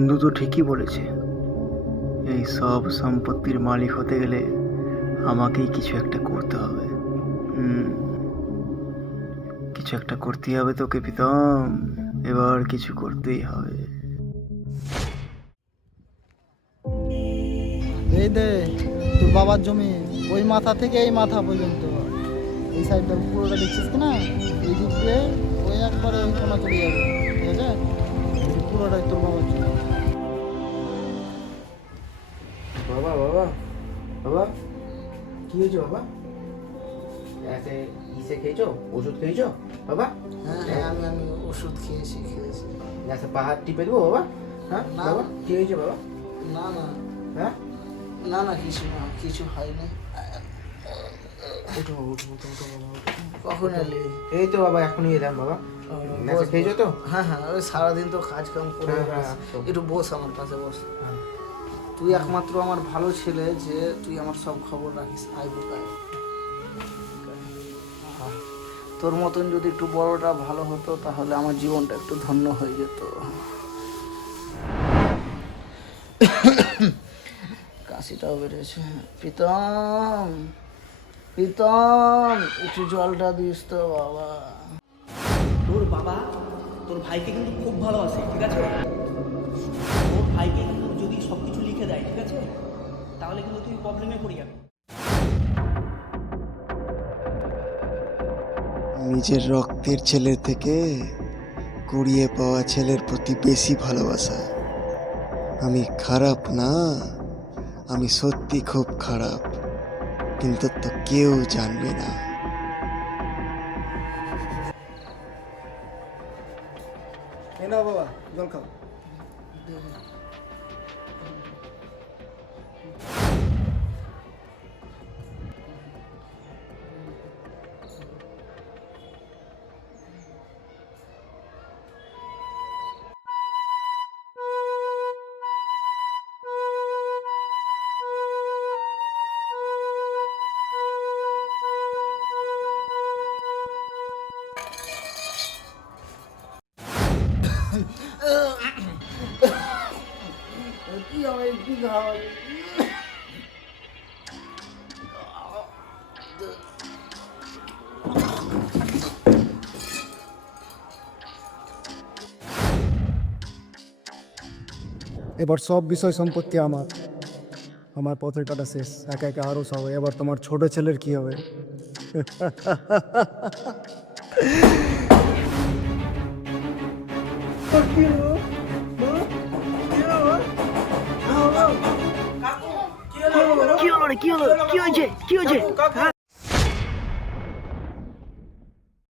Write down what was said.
বন্ধু তো ঠিকই বলেছে, এই সব সম্পত্তির মালিক হতে গেলে আমাকেই কিছু একটা করতে হবে। কিছু একটা করতেই হবে তোকে প্রীতম, এবার কিছু করতেই হবে। এই দে তোর বাবার জমি, ওই মাথা থেকে এই মাথা পর্যন্ত, এই সাইডটা পুরোটা দেখছিস কি না, এই দিক দিয়ে ওই একবারে ওই কোনা চলে যাবে, ঠিক আছে? এই পুরোটাই তোর বাবার জমি। বাবা বাবা বাবা, কি হয়েছে বাবা? এসে ইসে খেয়েছো, ওষুধ খেয়েছো বাবা? হ্যাঁ আমি ওষুধ খেয়েছি। এসে পাহাড় টিপে দেবো বাবা? হ্যাঁ না। বাবা, কি হয়েছে বাবা? না হ্যাঁ কিছু হয়নি। উঠো উঠো উঠো উঠো বাবা, উঠো। কখন এলি? এই তো বাবা, এখনই এলাম বাবা। নেশা খেয়েছো তো? হ্যাঁ ওই সারাদিন তো কাজ কাম করে হ্যাঁ, একটু বস আমার পাশে বস। হ্যাঁ। তুই একমাত্র আমার ভালো ছেলে যে তুই আমার সব খবর রাখিস। তোর মতন যদি একটু বড়টা ভালো হতো তাহলে আমার জীবনটা একটু ধন্য হয়ে যেত। কাশিটাও বেড়েছে। প্রীতম একটু জলটা দিস তো বাবা। তোর বাবা তোর ভাইকে কিন্তু খুব ভালোবাসে, ঠিক আছে? তোর ভাইকে কিন্তু যদি সব কিছু লিখে দেয়, ঠিক আছে, তাহলে কিন্তু তুই প্রবলেমে পড়ে যাবি। নিজের রক্তের ছেলের থেকে কুড়িয়ে পাওয়া ছেলের প্রতি বেশি ভালোবাসা। আমি খারাপ না, আমি সত্যি খুব খারাপ, কিন্তু তো কেউ জানবে না। না বাবা, জল খাও। কি হবে কি খাওয়াবি? এবার সব বিষয় সম্পত্তি আমার পথের কাটা শেষ, একা একা আরও সব। এবার তোমার ছোট ছেলের কি হবে? কি হলো রে, কি হয়েছে?